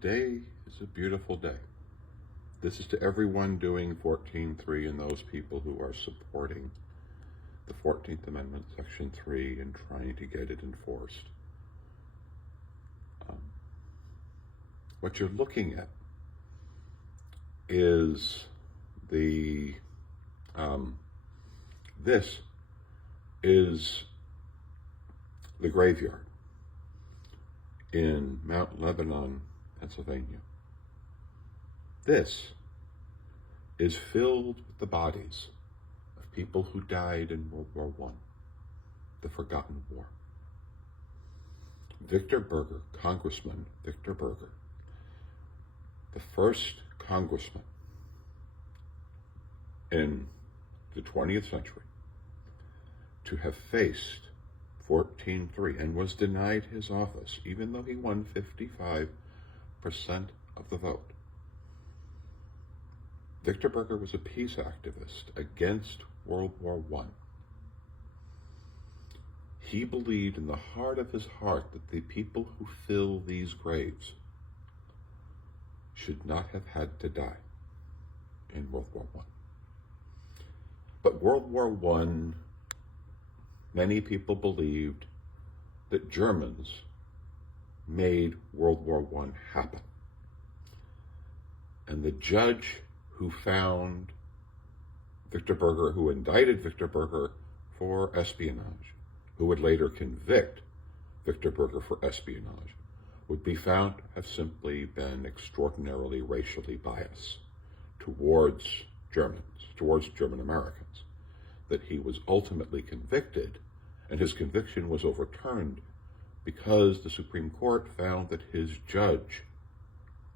Today is a beautiful day. This is to everyone doing 14.3 and those people who are supporting the 14th Amendment, Section 3, and trying to get it enforced. What you're looking at is this is the graveyard in Mount Lebanon, Pennsylvania. This is filled with the bodies of people who died in World War I, the Forgotten War. Victor Berger, Congressman Victor Berger, the first congressman in the 20th century to have faced 14.3 and was denied his office, even though he won 55% of the vote. Victor Berger was a peace activist against World War I. He believed in the heart of his heart that the people who fill these graves should not have had to die in World War I. But World War I, many people believed that Germans made World War I happen. And the judge who found Victor Berger, who indicted Victor Berger for espionage, who would later convict Victor Berger for espionage, would be found to have simply been extraordinarily racially biased towards Germans, towards German Americans, that he was ultimately convicted, and his conviction was overturned because the Supreme Court found that his judge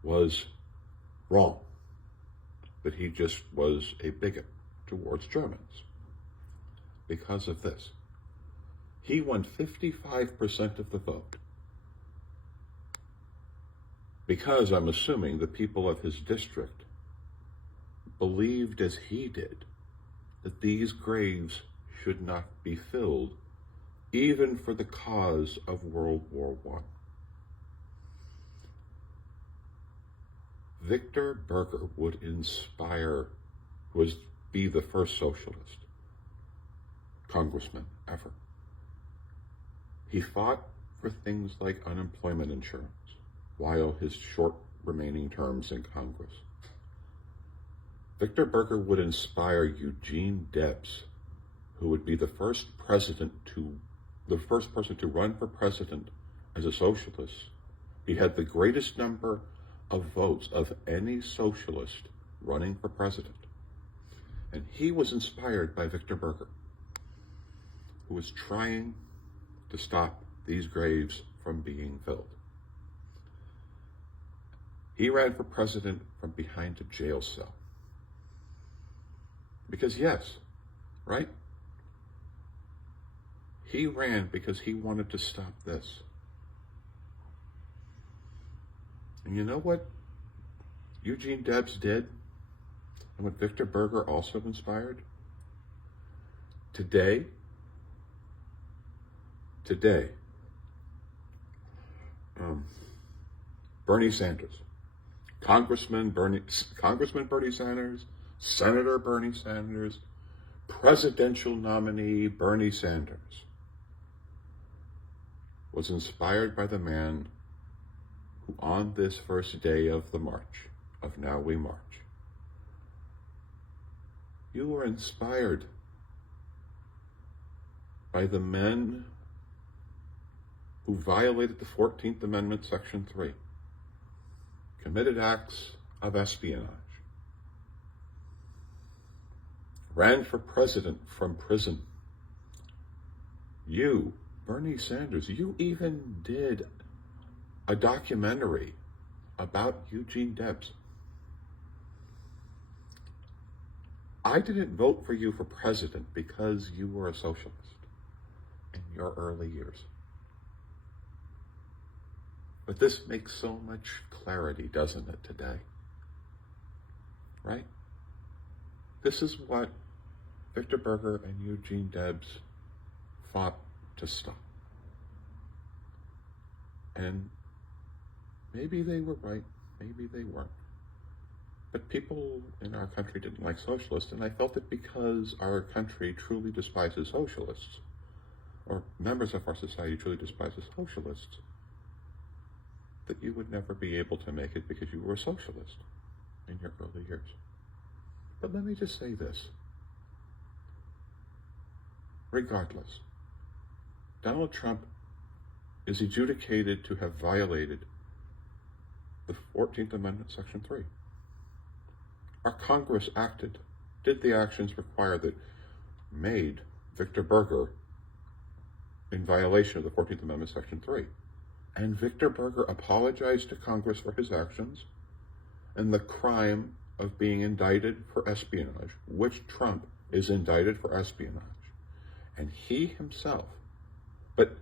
was wrong, that he just was a bigot towards Germans. Because of this, he won 55% of the vote, because I'm assuming the people of his district believed as he did that these graves should not be filled, even for the cause of World War I. Victor Berger would be the first socialist congressman ever. He fought for things like unemployment insurance while his short remaining terms in Congress. Victor Berger would inspire Eugene Debs, who would be the first person to run for president as a socialist. He had the greatest number of votes of any socialist running for president. And he was inspired by Victor Berger, who was trying to stop these graves from being filled. He ran for president from behind a jail cell. Because yes, right? He ran because he wanted to stop this. And you know what Eugene Debs did? And what Victor Berger also inspired? Today, Bernie Sanders, Congressman Bernie Sanders, Senator Bernie Sanders, presidential nominee Bernie Sanders was inspired by the man who on this first day of the march, of Now We March, you were inspired by the men who violated the 14th Amendment, Section 3, committed acts of espionage, ran for president from prison. You, Bernie Sanders, you even did a documentary about Eugene Debs. I didn't vote for you for president because you were a socialist in your early years. But this makes so much clarity, doesn't it, today? Right? This is what Victor Berger and Eugene Debs fought to stop. And Maybe they were right, maybe they weren't. But people in our country didn't like socialists, and I felt that because our country truly despises socialists, or members of our society truly despises socialists, that you would never be able to make it because you were a socialist in your early years. But let me just say this. Regardless, Donald Trump is adjudicated to have violated the 14th Amendment, Section 3. Our Congress did the actions required that made Victor Berger in violation of the 14th Amendment, Section 3. And Victor Berger apologized to Congress for his actions and the crime of being indicted for espionage, which Trump is indicted for espionage. And he himself, but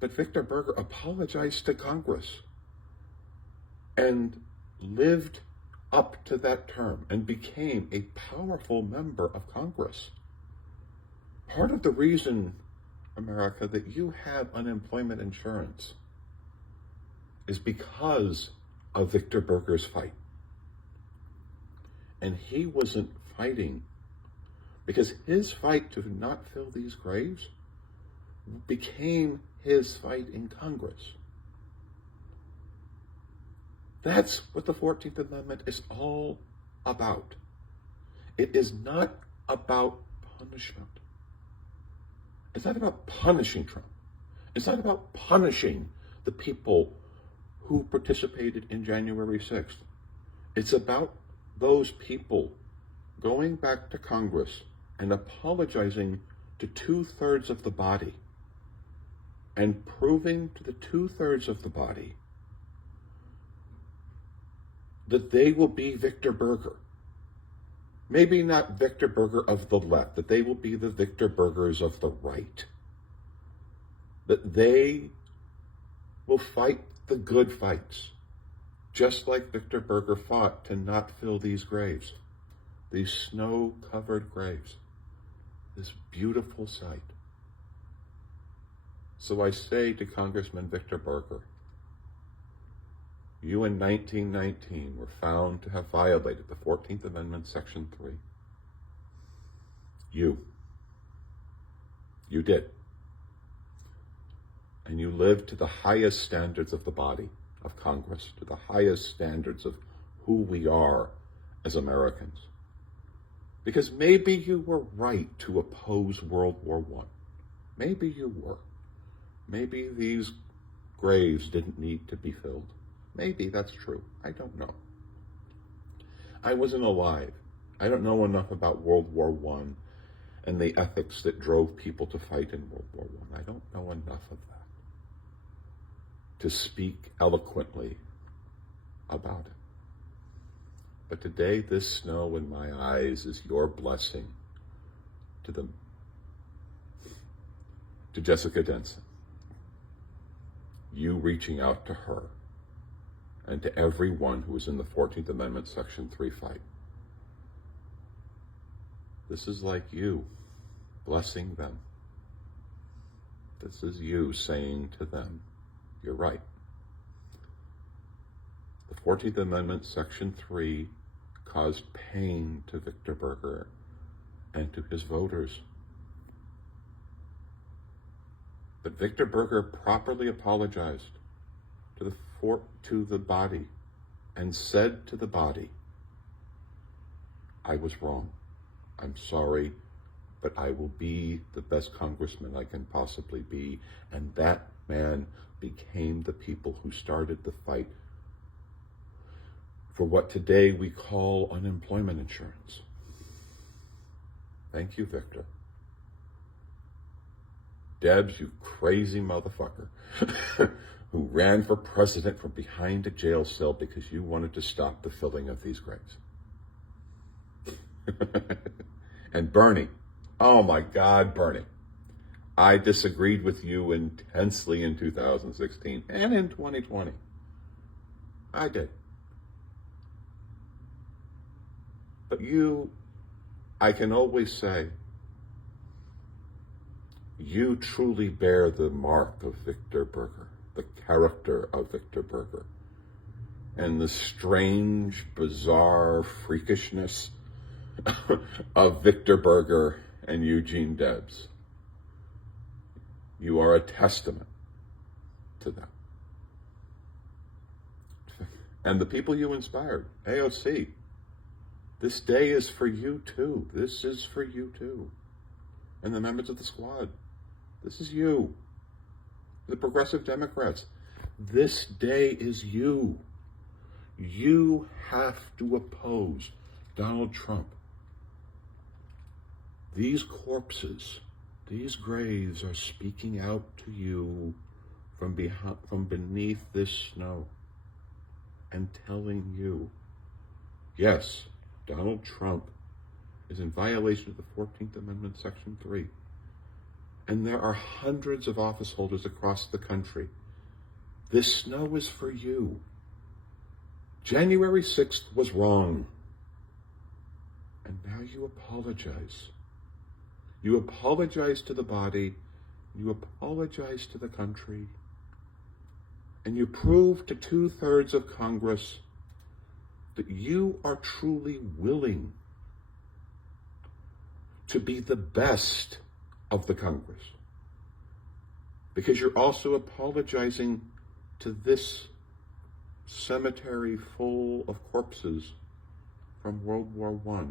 Victor Berger apologized to Congress and lived up to that term and became a powerful member of Congress. Part of the reason, America, that you have unemployment insurance is because of Victor Berger's fight. And he wasn't fighting because his fight to not fill these graves became his fight in Congress. That's what the 14th Amendment is all about. It is not about punishment. It's not about punishing Trump. It's not about punishing the people who participated in January 6th. It's about those people going back to Congress and apologizing to 2/3 of the body and proving to the 2/3 of the body that they will be Victor Berger. Maybe not Victor Berger of the left, that they will be the Victor Bergers of the right. That they will fight the good fights, just like Victor Berger fought to not fill these graves, these snow-covered graves, this beautiful sight. So I say to Congressman Victor Berger, you in 1919 were found to have violated the 14th Amendment, Section 3. You did. And you lived to the highest standards of the body of Congress, to the highest standards of who we are as Americans. Because maybe you were right to oppose World War I. Maybe you were. Maybe these graves didn't need to be filled. Maybe that's true. I don't know. I wasn't alive. I don't know enough about World War I and the ethics that drove people to fight in World War I. I don't know enough of that to speak eloquently about it. But today, this snow in my eyes is your blessing to Jessica Denson. You reaching out to her and to everyone who was in the 14th Amendment, Section 3 fight. This is like you blessing them. This is you saying to them, you're right. The 14th Amendment, Section 3, caused pain to Victor Berger and to his voters. But Victor Berger properly apologized to the body and said to the body, I was wrong. I'm sorry, but I will be the best congressman I can possibly be. And that man became the people who started the fight for what today we call unemployment insurance. Thank you, Victor. Debs, you crazy motherfucker, who ran for president from behind a jail cell because you wanted to stop the filling of these graves. And Bernie, oh my God, Bernie, I disagreed with you intensely in 2016 and in 2020. I did. But I can always say, you truly bear the mark of Victor Berger. the character of Victor Berger and the strange, bizarre freakishness of Victor Berger and Eugene Debs. You are a testament to them. And the people you inspired, AOC, this day is for you too. This is for you too. And the members of the squad, this is you. The progressive Democrats, this day is you. You have to oppose Donald Trump. These corpses, these graves are speaking out to you from beneath this snow and telling you, yes, Donald Trump is in violation of the 14th Amendment, Section 3. And there are hundreds of office holders across the country. This snow is for you. January 6th was wrong. And now you apologize. You apologize to the body. You apologize to the country. And you prove to 2/3 of Congress that you are truly willing to be the best of the Congress. Because you're also apologizing to this cemetery full of corpses from World War I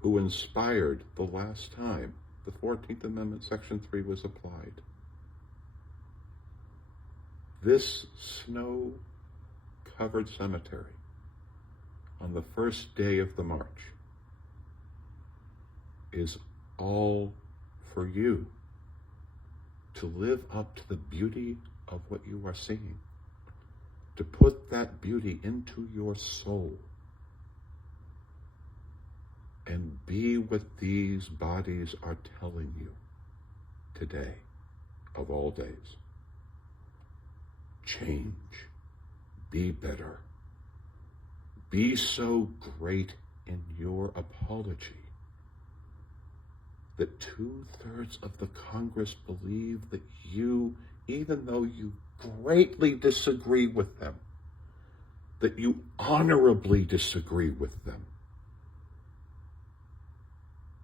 who inspired the last time the 14th Amendment, Section 3 was applied. This snow-covered cemetery on the first day of the march is all for you to live up to the beauty of what you are seeing, to put that beauty into your soul and be what these bodies are telling you today, of all days. Change. Be better. Be so great in your apology that 2/3 of the Congress believe that you, even though you greatly disagree with them, that you honorably disagree with them,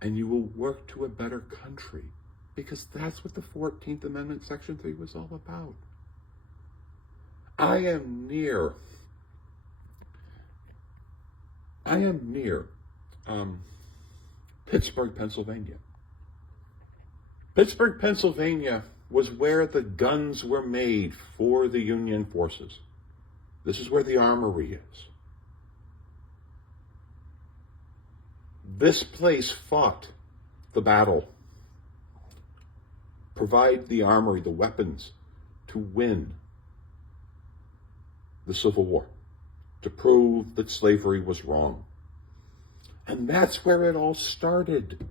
and you will work to a better country, because that's what the 14th Amendment, Section 3 was all about. I am near Pittsburgh, Pennsylvania. Pittsburgh, Pennsylvania was where the guns were made for the Union forces. This is where the armory is. This place fought the battle, provide the armory, the weapons to win the Civil War, to prove that slavery was wrong. And that's where it all started.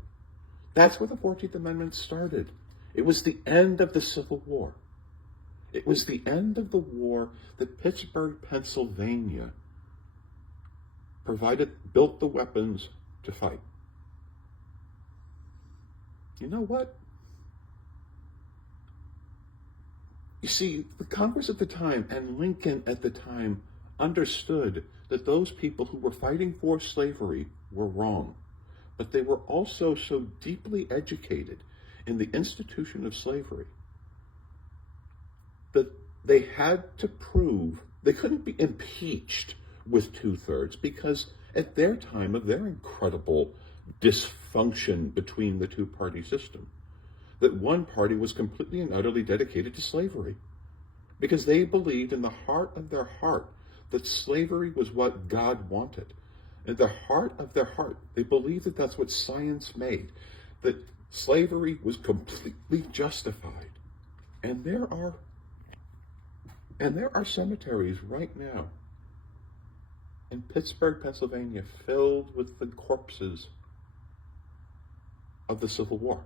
That's where the 14th Amendment started. It was the end of the Civil War. It was the end of the war that Pittsburgh, Pennsylvania built the weapons to fight. You know what? You see, the Congress at the time and Lincoln at the time understood that those people who were fighting for slavery were wrong, but they were also so deeply educated in the institution of slavery that they had to prove they couldn't be impeached with 2/3, because at their time of their incredible dysfunction between the two-party system, that one party was completely and utterly dedicated to slavery because they believed in the heart of their heart that slavery was what God wanted. In the heart of their heart, they believed that that's what science made, that slavery was completely justified. And there are cemeteries right now in Pittsburgh, Pennsylvania, filled with the corpses of the Civil War.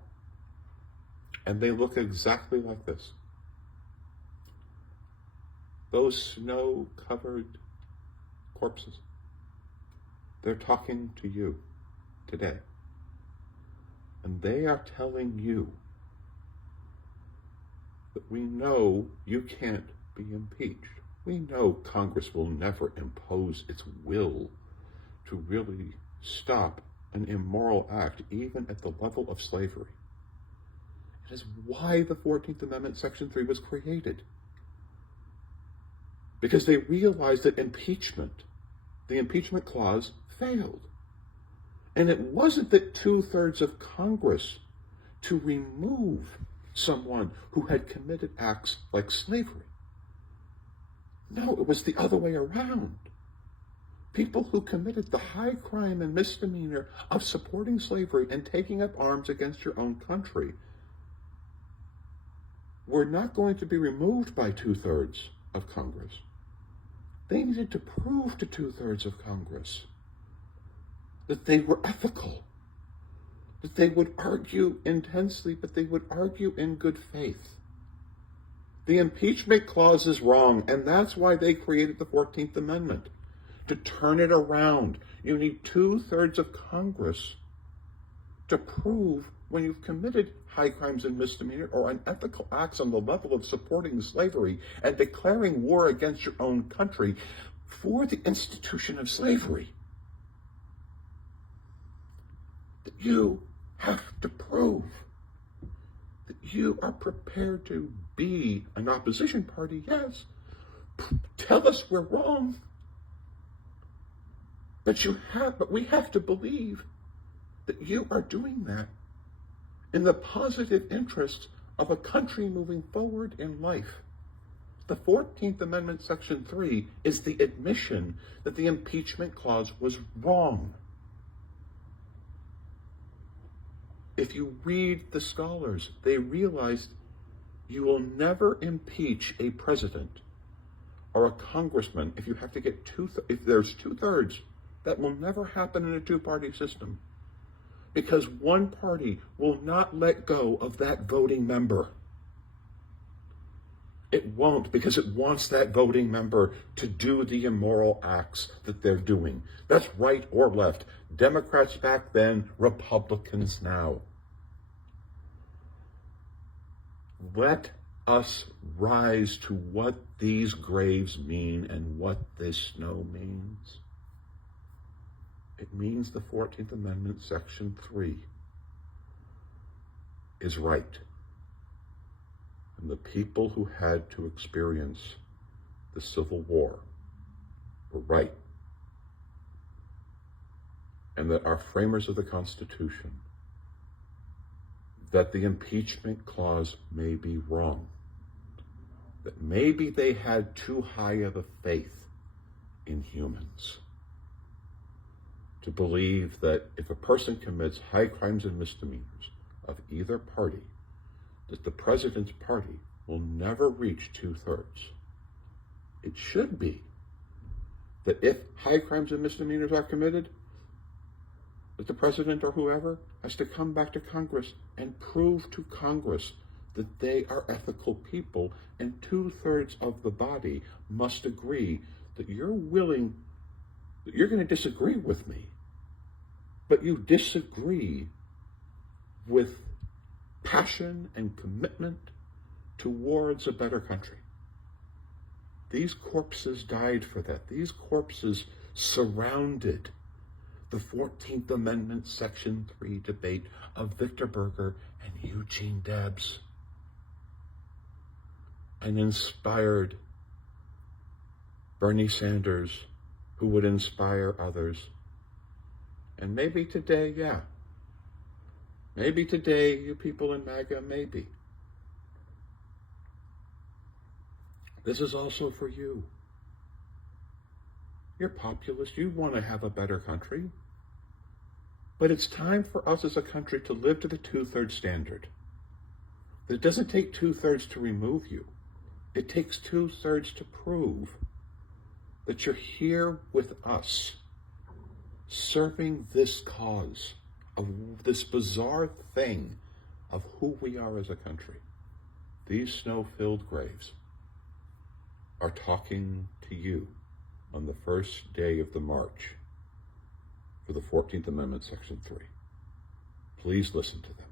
And they look exactly like this. Those snow-covered corpses, they're talking to you today. And they are telling you that we know you can't be impeached. We know Congress will never impose its will to really stop an immoral act, even at the level of slavery. It is why the 14th Amendment, Section 3 was created. Because they realized that the impeachment clause, failed. And it wasn't that 2/3 of Congress to remove someone who had committed acts like slavery. No, it was the other way around. People who committed the high crime and misdemeanor of supporting slavery and taking up arms against your own country were not going to be removed by 2/3 of Congress. They needed to prove to 2/3 of Congress that they were ethical, that they would argue intensely, but they would argue in good faith. The impeachment clause is wrong, and that's why they created the 14th Amendment, to turn it around. You need 2/3 of Congress to prove when you've committed high crimes and misdemeanor or unethical acts on the level of supporting slavery and declaring war against your own country for the institution of slavery, that you have to prove that you are prepared to be an opposition party. Yes, tell us we're wrong, but we have to believe that you are doing that in the positive interest of a country moving forward in life. The 14th Amendment, Section 3, is the admission that the impeachment clause was wrong. If you read the scholars, they realized you will never impeach a president or a congressman if you have to get if there's 2/3. That will never happen in a two-party system, because one party will not let go of that voting member. It won't, because it wants that voting member to do the immoral acts that they're doing. That's right or left. Democrats back then, Republicans now. Let us rise to what these graves mean and what this snow means. It means the 14th Amendment, Section 3 is right. And the people who had to experience the Civil War were right. And that our framers of the Constitution, that the impeachment clause may be wrong. That maybe they had too high of a faith in humans to believe that if a person commits high crimes and misdemeanors of either party, that the president's party will never reach 2/3. It should be that if high crimes and misdemeanors are committed, that the president or whoever has to come back to Congress and prove to Congress that they are ethical people, and 2/3 of the body must agree that you're going to disagree with me, but you disagree with passion and commitment towards a better country. These corpses died for that. These corpses surrounded the 14th Amendment, Section 3 debate of Victor Berger and Eugene Debs, and inspired Bernie Sanders, who would inspire others. And maybe today, maybe today, you people in MAGA, maybe. This is also for you. You're populist. You want to have a better country. But it's time for us as a country to live to the 2/3 standard. It doesn't take 2/3 to remove you. It takes 2/3 to prove that you're here with us, serving this cause of this bizarre thing of who we are as a country. These snow-filled graves are talking to you on the first day of the march for the 14th Amendment, Section 3. Please listen to them.